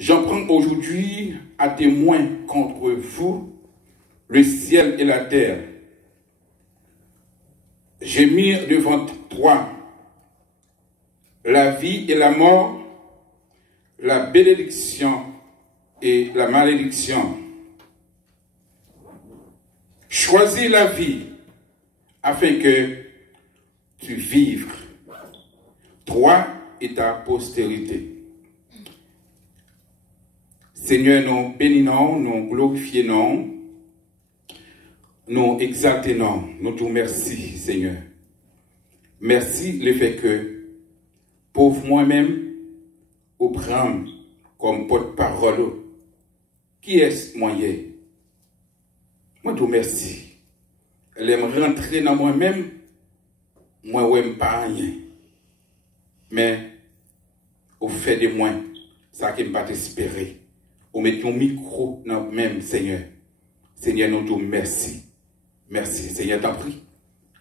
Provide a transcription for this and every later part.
J'en prends aujourd'hui à témoin contre vous le ciel et la terre. J'ai mis devant toi la vie et la mort, la bénédiction et la malédiction. Choisis la vie afin que tu vives, toi et ta postérité. Seigneur, nous bénissons, nous glorifions, nous exaltons, nous te remercions, Seigneur. Merci le fait que, pauvre moi-même, au prendre comme porte-parole, qui est moyen? Moi, te remercie. Elle aime rentrer dans moi-même, moi, je n'aime pas rien. Mais, au fait de moi, ça qui ne pas t'espérer. Ou mettre ton micro dans le même, Seigneur. Seigneur, nous te remercie. Merci, Seigneur, t'en prie.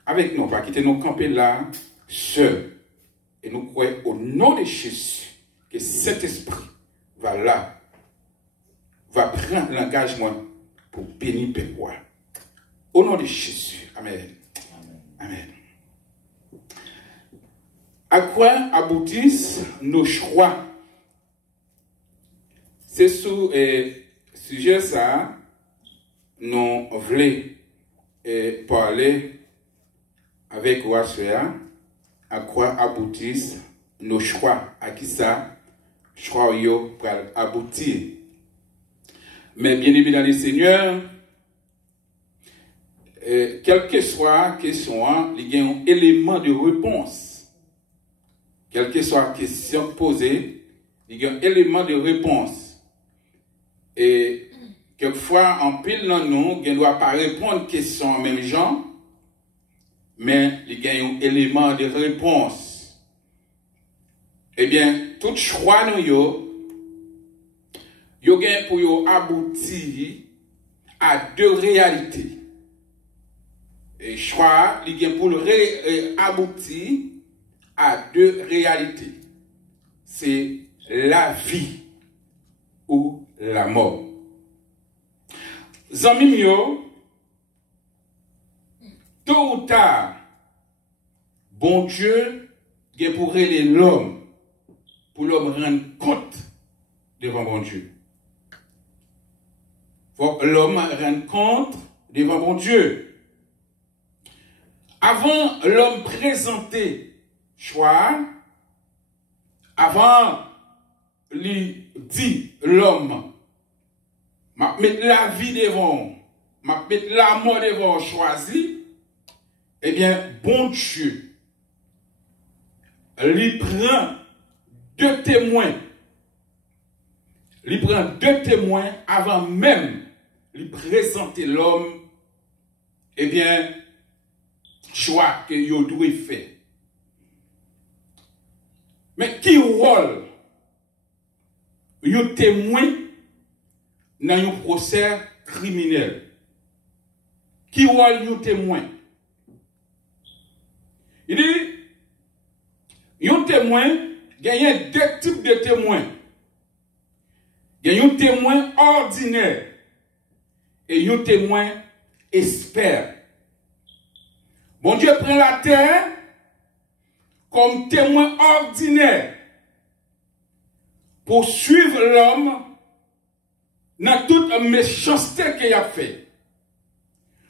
Avec nous, pas quitter nos camper là, seuls. Et nous croyons au nom de Jésus que cet esprit va là, va prendre l'engagement pour bénir Pérois. Au nom de Jésus. Amen. Amen. À quoi aboutissent nos choix? C'est sur le sujet ça, nous voulons parler avec Wassoya, à quoi aboutissent nos choix, à qui ça, choix yo pour aboutir. Mais bien évidemment, les seigneurs, quelle que soit la question, il y a un élément de réponse. Quelle que soit la question posée, il y a un élément de réponse. Et quelquefois, en pile dans nous, on ne doit pas répondre à une question en même genre, mais il y a un élément de réponse. Eh bien, tout choix nous yo gain pour yo aboutir à deux réalités. Et choix, il gain pour aboutir à deux réalités. C'est la vie ou la mort. Zami mio, tôt ou tard, bon Dieu gain pour aider l'homme, pour l'homme rendre compte devant bon Dieu. Faut que l'homme rende compte devant bon Dieu. Avant l'homme présenter choix, avant lui dit l'homme, m'a mettre la vie devant, m'a mettre la mort devant choisi, eh bien, bon Dieu, lui prend deux témoins. Il prend deux témoins avant même de présenter l'homme, eh bien, choix que il doit faire. Mais qui rôle un témoin dans un procès criminel? Qui rôle un témoin? Il dit, un témoin, il y a deux types de témoins. Il y a un témoin ordinaire et un témoin expert. Bon Dieu prend la terre comme témoin ordinaire pour suivre l'homme dans toute méchanceté qu'il a fait.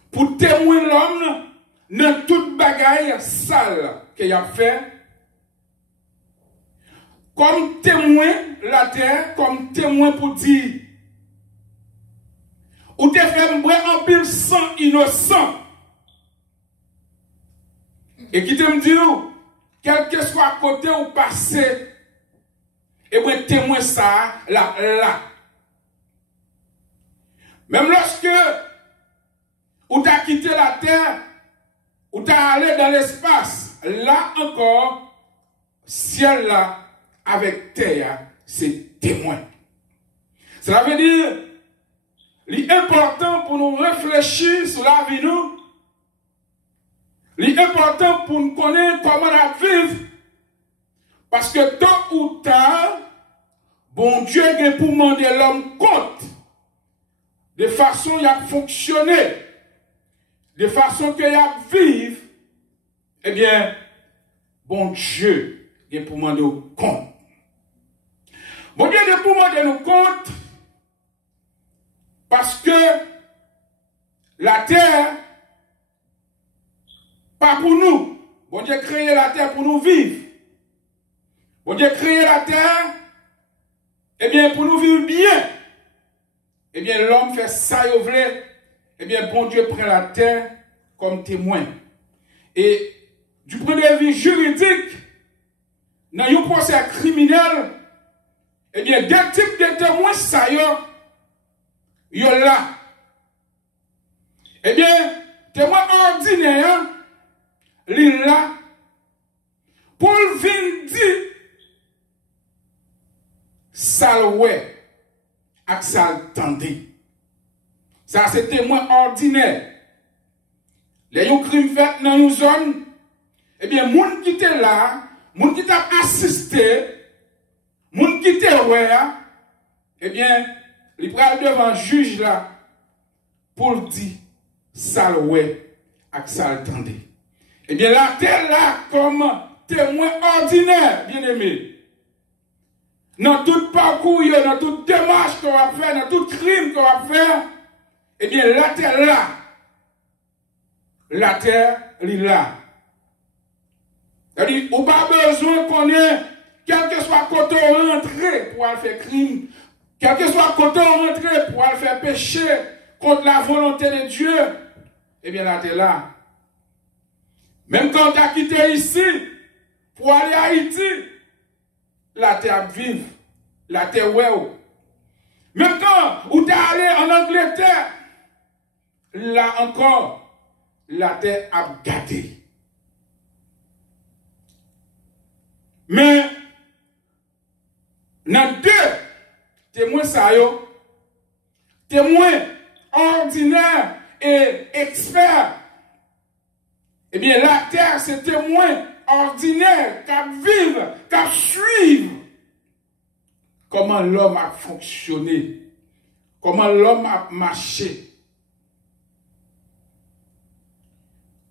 Pour témoigner l'homme dans toute bagaille sale qu'il a fait. Comme témoin la terre, comme témoin pour dire, ou te fait en pile sang innocent. Et qui te me dit, quel que soit côté ou passé, et bien témoin ça, là. Même lorsque, ou t'as quitté la terre, ou t'as allé dans l'espace, là encore, ciel là, avec terre, c'est témoin. Cela veut dire, l'important pour nous réfléchir sur la vie, nous, l'important pour nous connaître comment la vivre, parce que tôt ou tard, bon Dieu est pour demander l'homme compte de façon qu'il a fonctionné, de façon qu'il a vivre, eh bien, bon Dieu est pour demander compte. Bon Dieu est pour demander nous compte parce que la terre, pas pour nous. Bon Dieu a créé la terre pour nous vivre. Bon Dieu a créé la terre, eh bien, pour nous vivre bien. Eh bien, l'homme fait ça, il veut. Eh bien, bon Dieu prend la terre comme témoin. Et du point de vue juridique, dans un procès criminel, eh bien, deux types de témoins, ça y est là. Eh bien, témoin ordinaire, il là, pour venir dire, ça ouais, ak ça tendé. Ça, c'est témoin ordinaire. Les yon crime fait dans une zone, eh bien, moun qui était là, moun qui t'a assisté, moun qui était ouais, eh bien, il pral devant juge là, pour dire, ça ouais, ak ça tendé. Eh bien, là, t'es là comme témoin ordinaire, bien aimé. Dans tout parcours, dans toute démarche qu'on va faire, dans tout crime qu'on va faire, eh bien, la terre là. La terre, elle est là. C'est-à-dire, on n'a pas besoin qu'on ait, quel que soit côté rentré pour aller faire crime, quel que soit côté rentré pour aller faire péché contre la volonté de Dieu, eh bien, la terre là. Même quand tu as quitté ici pour aller à Haïti, la terre vive, la terre ouais. Même quand tu es allé en Angleterre, là encore, la terre a gâté. Mais, dans deux témoins ça yo, témoins ordinaires et experts, eh bien, la terre, c'est témoin ordinaire, qui vivent, qui suivent comment l'homme a fonctionné, comment l'homme a marché.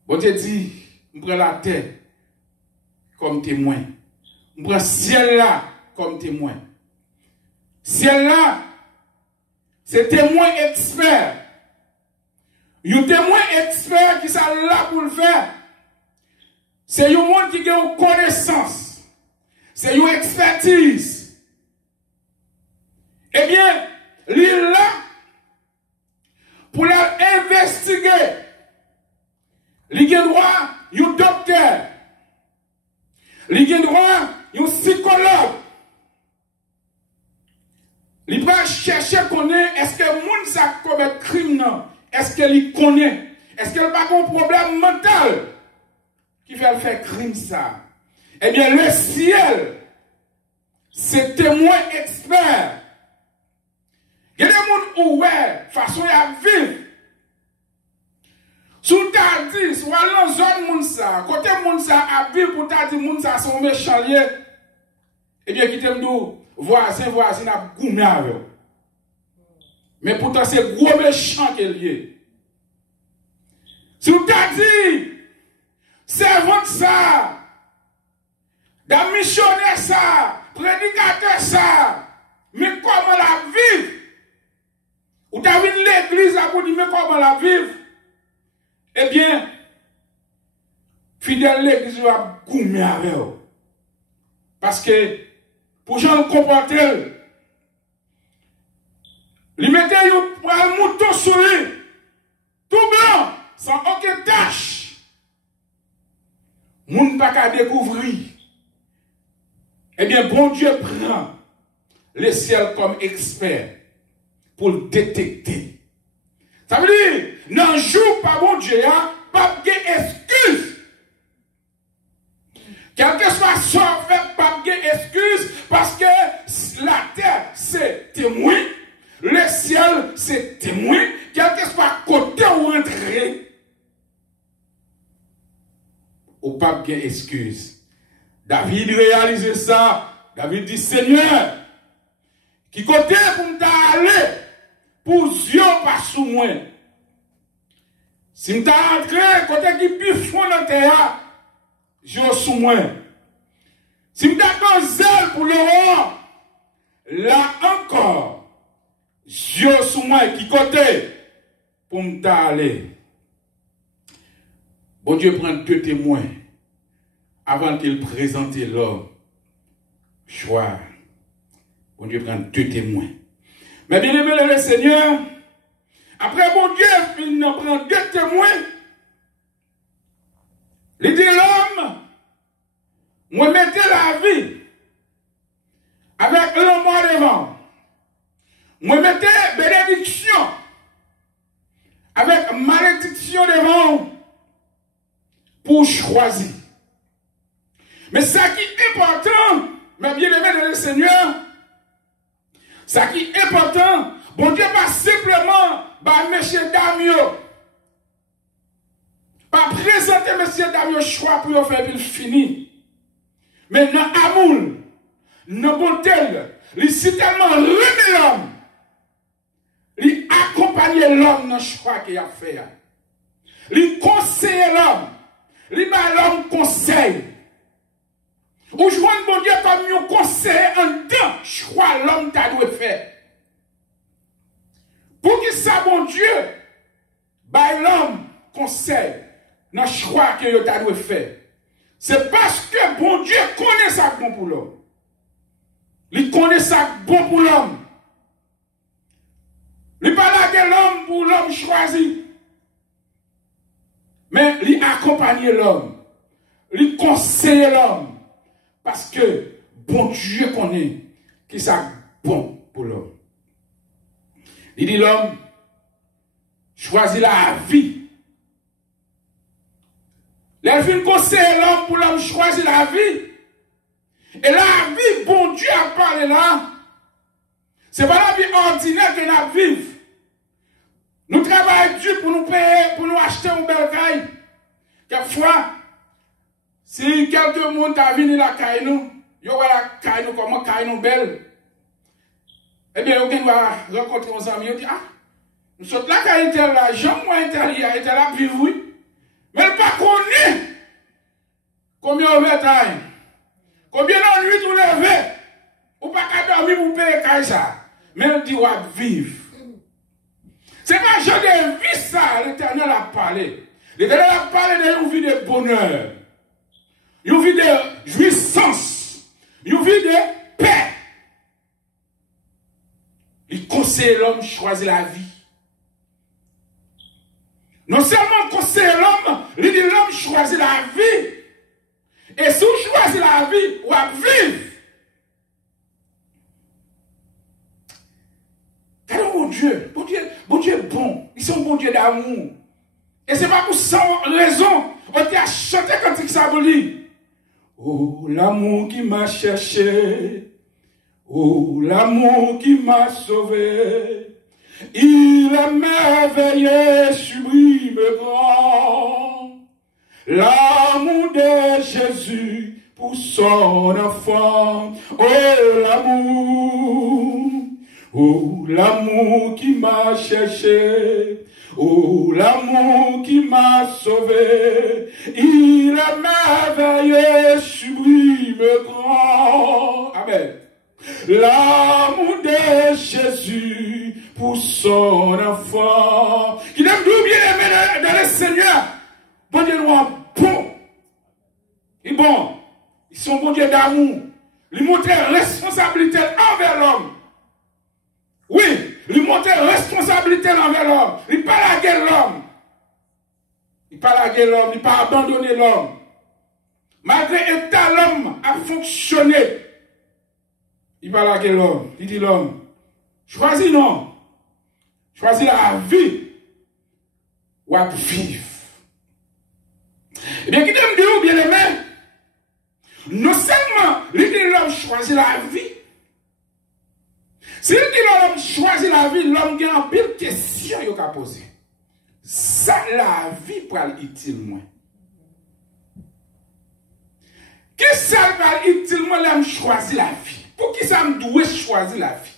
Bon Dieu dit, je prends la terre comme témoin. Je prends le ciel là comme témoin. Ciel là, c'est témoin expert. Un témoin expert qui sont là pour le faire. C'est un monde qui a une connaissance. C'est une expertise. Eh bien, il est là pour l'investiguer. Il a droit à un docteur. Il a droit à un psychologue. Il va chercher à connaître est-ce que le monde a commis un crime. Est-ce qu'il connaît? Est-ce qu'il n'a pas un problème mental qui fait le faire crime ça? Eh bien, le ciel, c'est témoin expert. Il y a des gens où, ouais, façon à vivre. Sous ta dit, soit dans zone Mounsa, côté Mounsa a vivre pour ta dit Mounsa sont méchants liés. Eh bien, qui t'aime d'où, voisin a goumé avec eux. Mais pourtant, c'est gros méchant qui est lié. Sous ta dit, servant ça, d'un missionnaire ça, prédicateur ça, mais comment la vivre? Ou t'as vu l'église là pour dire, mais comment la vivre? Eh bien, fidèle l'église va goumer avec eux. Parce que, pour gens comporter, ils mettaient un mouton sur lui, tout blanc, sans aucune tache. Moun pas qu'à découvrir. Eh bien, bon Dieu prend le ciel comme expert pour le détecter. Ça veut dire, non, joue pas bon Dieu, hein, pas de excuse. Quel que soit son fait, pas de excuse, parce que la terre, c'est témoin, le ciel, c'est témoin, quel que soit côté ou entrée, ou pas de excuse. David réalisait ça. David dit, Seigneur, Qui côté pour m'aller pour Dieu pas sous moi. Si m'entré côté qui plus fond dans terre, Dieu sous moi. Si m'dakon zèle pour le roi, là encore, Dieu sous moi qui côté pour m'aller. Bon Dieu prend deux témoins avant qu'il présente l'homme. Choix. Bon Dieu prend deux témoins. Mais bien aimé le Seigneur, après bon Dieu, il en prend deux témoins. Il dit l'homme, moi mettez la vie avec le mort devant. Moi mettez bénédiction avec malédiction devant pour choisir. Mais ça qui est important, mes bien-aimés de le Seigneur, ça qui est important, bon Dieu pas simplement monsieur Damio, pas présenter monsieur Damio choix pour faire il fini. Mais dans l'amour, dans bonté, il si tellement remet l'homme, il accompagne l'homme dans le choix qu'il a fait. Il conseille l'homme, il bat l'homme conseil. Ou je vois bon Dieu comme un conseil en temps, choix l'homme t'a dû faire. Pour qu'il ça bon Dieu, bah l'homme conseil dans le choix que t'a dû faire. C'est parce que bon Dieu connaît ça bon pour l'homme. Il connaît ça bon pour l'homme. Il pas là que l'homme pour l'homme choisi. Mais il accompagne l'homme. Il conseille l'homme. Parce que bon Dieu connaît qui ça bon pour l'homme. Il dit l'homme choisit la vie. L'elfine conseille l'homme pour l'homme choisir la vie. Et la vie, bon Dieu a parlé là. C'est pas la vie ordinaire que nous vivons. Nous travaillons dur pour nous payer, pour nous acheter une belle caille. Quelquefois, si quelqu'un monte à venir la caille nous, yo voit la caille nous comment caille nous belle. Eh bien, on va rencontrer nos amis, on dit ah, nous sommes là caille était là, Jean moi était là vivre oui. Mais elle pas connu combien on va taille. Combien de nuits tu levé ou pas qu'à dormir pour payer caille ça. Mais elle dit ouais vivre. C'est pas genre de vie ça, l'Éternel a parlé. L'Éternel a parlé d'une vie de bonheur. Une vie de jouissance. Une vie de paix. Il conseille l'homme choisir la vie. Non seulement conseille l'homme, il dit l'homme choisit la vie. Et si vous choisissez la vie, vous allez vivre. Car mon Dieu est bon. Ils sont bon Dieu d'amour. Et c'est pas pour ça raison. On t'a chanté quand il s'aboli. Oh, l'amour qui m'a cherché. Oh, l'amour qui m'a sauvé. Il est merveilleux, sublime, grand. L'amour de Jésus pour son enfant. Oh, l'amour. Oh, l'amour qui m'a cherché. Oh, l'amour qui m'a sauvé. Il est merveilleux, sublime, grand. Amen. L'amour de Jésus pour son enfant. Qui aime d'où bien aimer dans le Seigneur. Bon Dieu nous bon. Et bon, ils sont bon Dieu d'amour. Ils montrent responsabilité envers l'homme. Oui, ils montrent responsabilité envers l'homme. Ils ne pas laguer l'homme. Ils ne pas laguer l'homme. Ils ne pas abandonner l'homme. Malgré l'état l'homme a fonctionné. Il va laguer l'homme. Il dit l'homme, choisis non. Choisis la vie. Ou à vivre. Eh bien, qui t'aime dire, bien aimé, non seulement il dit l'homme choisit la vie. Si il dit l'homme choisit la vie, l'homme a une pile question qu'il a posée. Ça, la vie pour utile moins. Qui ça va utile moins l'homme choisir la vie? Pour qui ça me doit choisir la vie?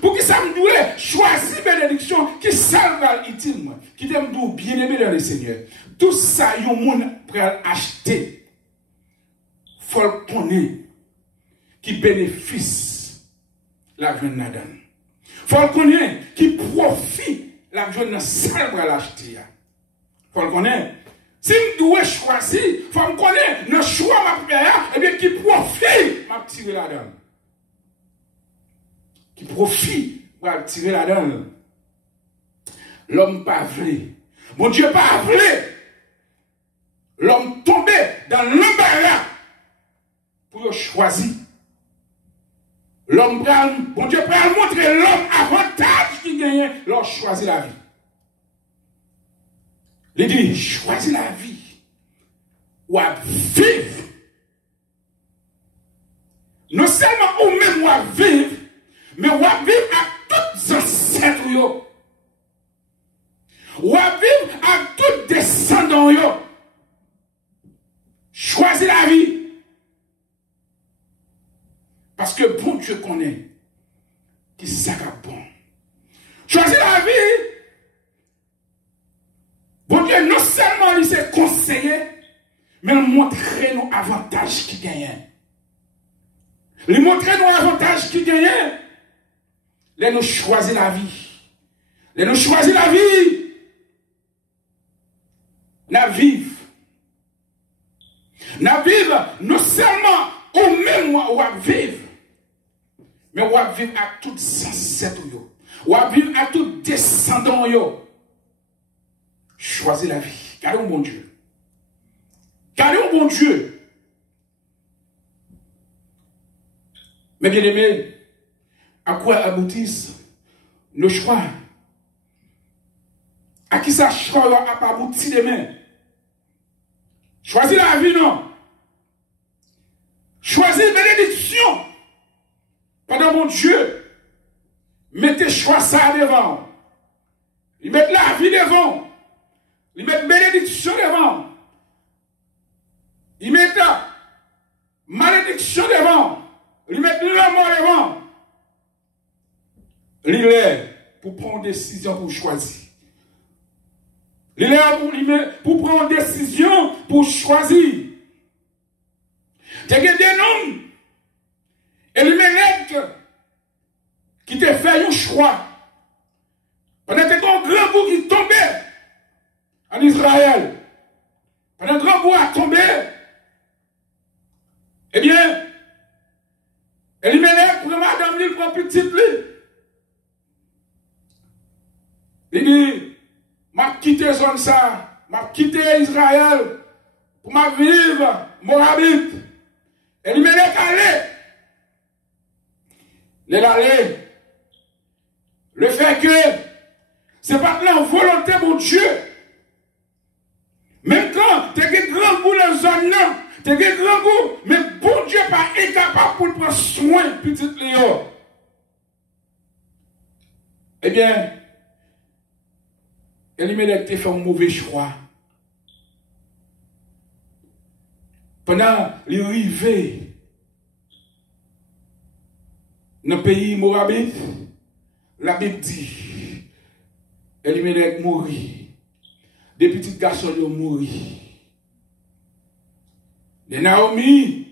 Pour qui ça me doit choisir bénédiction qui salve utile, qui t'aime bien aimé dans le Seigneur. Tout ça, yon monde pour acheter. Faut le connaître qui bénéficie la jeune Nadan. Faut le connaître qui profite la jeune salve à l'acheter. Faut le connaître. Si je dois choisir, il faut me connaître le choix ma prière, et bien qui profite, m'a tiré la donne. Qui profite, m'a tiré la donne. L'homme pas vrai. Mon Dieu pas vrai. L'homme tombé dans l'embarras pour choisir. L'homme bon Dieu peut montrer l'homme avantage qui gagne lorsqu'il choisit la vie. Il dit, choisis la vie. Ou à vivre. Non seulement ou même ou à vivre, mais ou à vivre à tous les ancêtres. Ou à vivre à tous les descendants. Choisis la vie. Parce que bon Dieu connaît qui c'est bon. Choisis la vie. Bon Dieu, non seulement il s'est conseillé, mais il montre nos avantages qui gagnent. Il montre nos avantages qui gagnent. Il nous choisit la vie. Il nous choisit la vie. Nous vivons. Nous vivons non seulement au même où on vivre, mais on vivre à tous les ancêtres. On vivre à tous les descendants. Choisis la vie. Gardez un bon Dieu. Gardez un bon Dieu. Mais bien aimé, à quoi aboutissent nos choix? À qui ça choix a pas abouti demain? Choisis la vie, non? Choisis bénédiction. Pendant mon Dieu, mettez choix ça devant. Il met la vie devant. Il met bénédiction devant. Il met malédiction devant. Il met la mort devant. Il est pour prendre une décision pour choisir. Il est pour prendre une décision pour choisir. Il y a des noms. Et il mérite qui te fait un choix. Pendant que ton grand bout qui tombait en Israël, pendant que le grand bout a tombé, eh bien, Elimelech, pour madame, il prend petite lui. Il dit, m'a quitté zone ça, m'a quitté Israël, pour m'a vivre Moabite. Elimelech allait. Il est allé. Le fait que, c'est pas la volonté de Dieu. Même quand tu as un grand goût dans la zone, tu as un grand goût, mais bon Dieu n'est pas incapable pour prendre soin de petit Léo. Eh bien, Elimelech a fait un mauvais choix. Pendant l'arrivée dans le pays Moabite, la Bible dit, Elimelech mourit. Des petits garçons ont mouru. Et Naomi,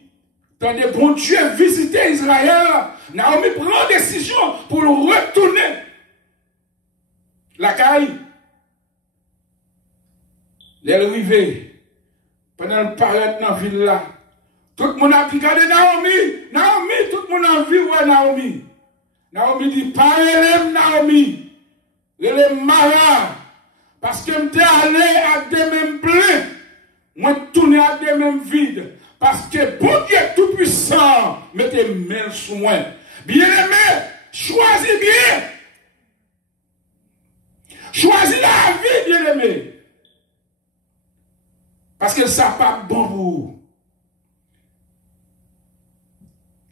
quand des bons dieux visitaient Israël, Naomi prend décision pour retourner la caille. Les arrivés, pendant le paraître dans la ville là, tout le monde a regardé Naomi. Naomi, tout le monde a vu ouais, Naomi. Naomi dit, pas elle Naomi. Elle est Mara. Parce que je suis allé à des mêmes pleins. Moi, je tourné à des mêmes vides. Parce que bon Dieu tout-puissant, mettez main sur moi. Bien aimé, choisis bien. Choisis la vie, bien aimé. Parce que ça n'est pas bon pour vous.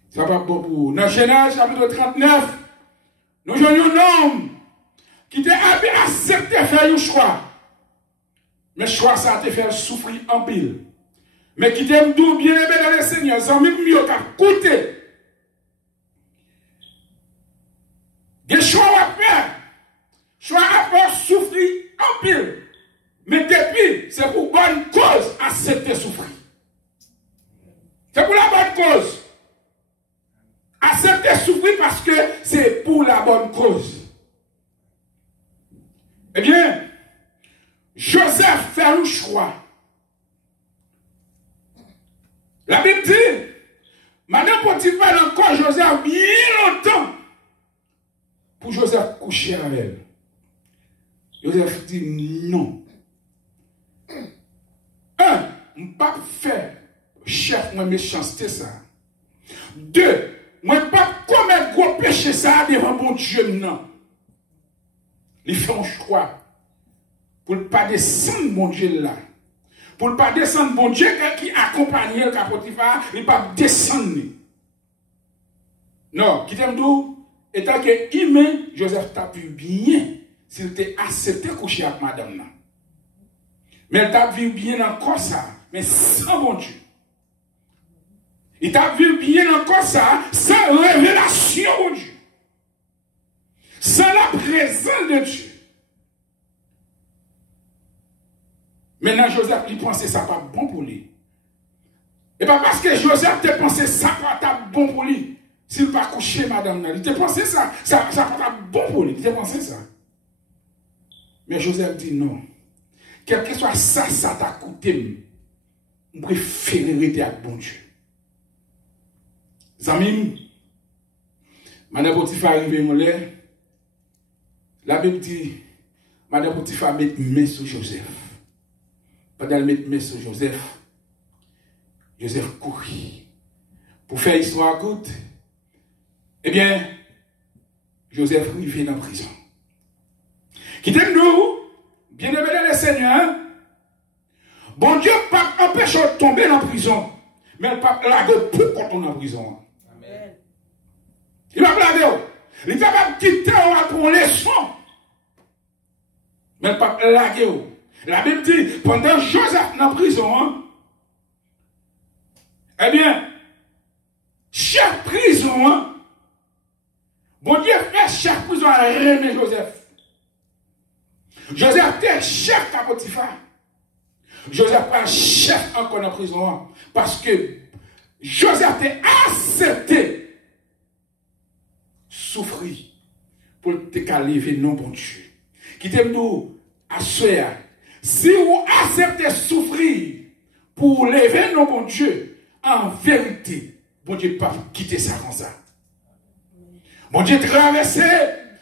Ça n'est pas bon pour vous. Dans Genèse chapitre 39, nous avons un homme qui t'a accepté de faire un choix. Mais le choix, ça te fait souffrir en pile. Mais qui t'aime tout bien aimé dans le Seigneur, ça même mieux qu'à coûter. Des choix à faire. Choix à faire souffrir en pile. Mais depuis, c'est pour bonne cause accepter souffrir. C'est pour la bonne cause. Accepter souffrir parce que c'est pour la bonne cause. Eh bien, Joseph fait un choix. La Bible dit, Madame Potiphar encore Joseph bien longtemps pour Joseph coucher avec elle. Joseph dit non. Un, je ne peux pas faire chef moi méchanceté ça. Deux, moi je ne peux pas commettre gros péché ça devant mon Dieu non. Il fait un choix pour ne pas descendre mon Dieu là. Pour ne pas descendre mon Dieu qui accompagnait le Potiphar, il ne peut pas descendre. Non, qui t'aime d'où? Étant que humain, Joseph t'a vu bien s'il t'a accepté coucher avec madame là. Mais il t'a vu bien encore ça, mais sans mon Dieu. Il t'a vu bien encore ça, sans révélation mon Dieu. Sans la présence de Dieu. Maintenant, Joseph, il pensait ça pas bon pour lui. Et pas parce que Joseph te pensé ça pas bon pour lui. S'il pas coucher madame, il te pensé ça pas bon pour lui. Il te pensé ça. Mais Joseph dit non. Quel que soit ça t'a coûté. Je préfère rester avec bon Dieu. Zami, Madame Potiphar arrive mon l'air. La Bible dit, Madame Potiphar met main sur Joseph. Pendant qu'elle met main sur Joseph, Joseph courit. Pour faire histoire courte, eh bien, Joseph arrive dans la prison. Qui t'aime nous, bien aimé dans le Seigneur, bon Dieu pas empêche de tomber dans la prison, mais il ne pas laguer pour quand on est en prison. Amen. Il va blaguer. Il ne va pas quitter pour les leçon, mais il ne va pas laguer. La Bible dit, pendant Joseph dans la prison, eh bien, chaque prison, bon Dieu fait chaque prison à aimer Joseph. Joseph était chef à Potiphar. Joseph pas chef encore dans la prison. Parce que Joseph était accepté souffrir pour te lever non bon Dieu. Qui t'aime nous à soi. Si vous acceptez souffrir pour lever non bon Dieu, en vérité, bon Dieu ne peut pas quitter ça comme ça. Bon Dieu traversé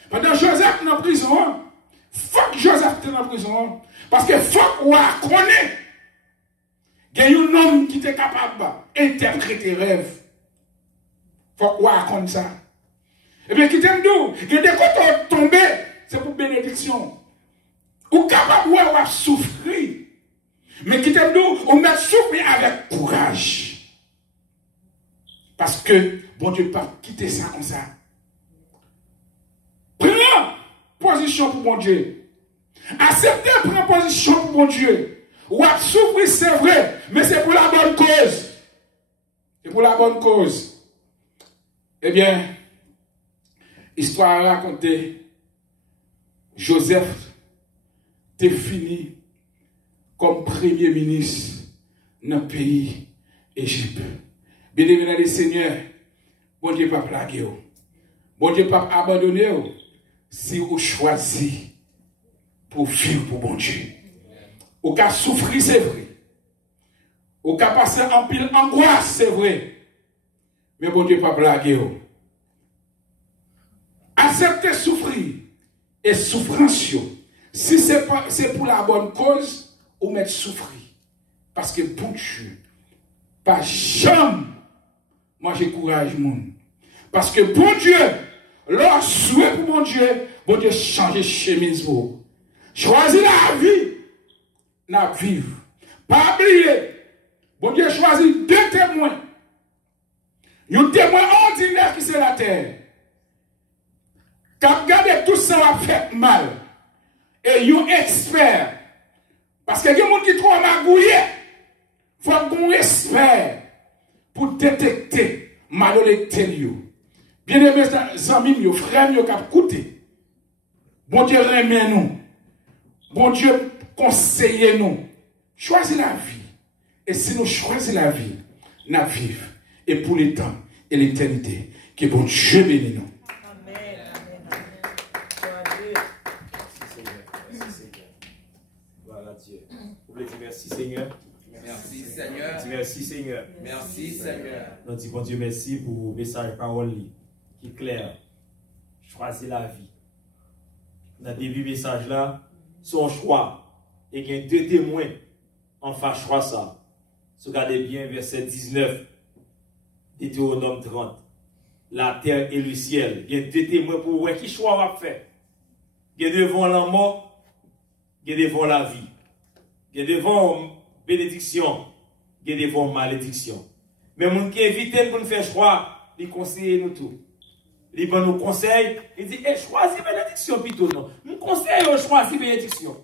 pendant Joseph dans la prison. Faut que Joseph était dans la prison. Parce que faut qu'on connaisse. Il y a un homme qui était capable d'interpréter rêve. Faut qu'on connaisse ça. Et bien, qui t'aime d'où? Il y a des côtés tombés, c'est pour bénédiction. Ou capable de souffrir. Mais qui t'aime d'où? On met souffrir avec courage. Parce que bon Dieu ne peut pas quitter ça comme ça. Prends position pour mon Dieu. Acceptez prendre position pour mon Dieu. Ou à souffrir, c'est vrai, mais c'est pour la bonne cause. C'est pour la bonne cause. Eh bien, histoire à raconter, Joseph était fini comme premier ministre dans le pays Égypte. Bien aimé les seigneurs, bon Dieu pas plaguer. Bon Dieu pas abandonner si vous choisissez pour vivre pour bon Dieu. Au cas souffrir, c'est vrai. Au cas passer en pile angoisse, c'est vrai. Mais bon Dieu pas blaguer. Acceptez souffrir et souffrance. Si c'est pour la bonne cause, ou mettre souffrir. Parce que bon Dieu, pas jamais manger courage monde. Parce que bon Dieu, leur souhait pour mon Dieu change chemise pour. Choisis la vie, n'a vivre. Pas oublier, bon Dieu choisit deux témoins. Un témoin ordinaire qui c'est la terre. Quand regardez tout ça va faire mal. Et un expert. Parce que il y a des gens qui trouvent magouillé. Il faut qu'on expert pour détecter malhonnêteté. Bien-aimés amis, frères, nous cap écouter. Bon Dieu remet nous. Bon Dieu conseille nous. Choisis la vie. Et si nous choisissons la vie, nous vivons. Et pour les temps et l'éternité, que bon Dieu bénisse nous. Amen. Voilà Dieu. Vous voulez dire merci Seigneur? Merci Seigneur. Merci Seigneur. Merci Seigneur. Nous disons bon Dieu merci pour le message parole qui est clair. Choisir la vie. Dans le début du message là, son choix. Et il y a deux témoins en face choix ça. Si vous regardez bien verset 19, Deutéronome 30. La terre et le ciel. Il y a deux témoins pour voir qui choix va faire. Il y a devant la mort, il y a devant la vie. Il y a devant bénédiction, il y a devant malédiction. Mais mon qui invite pour nous faire choix, il conseille nous tout. Il nous conseille, il dit, choisis bénédiction plutôt non. Nous conseille choisir bénédiction.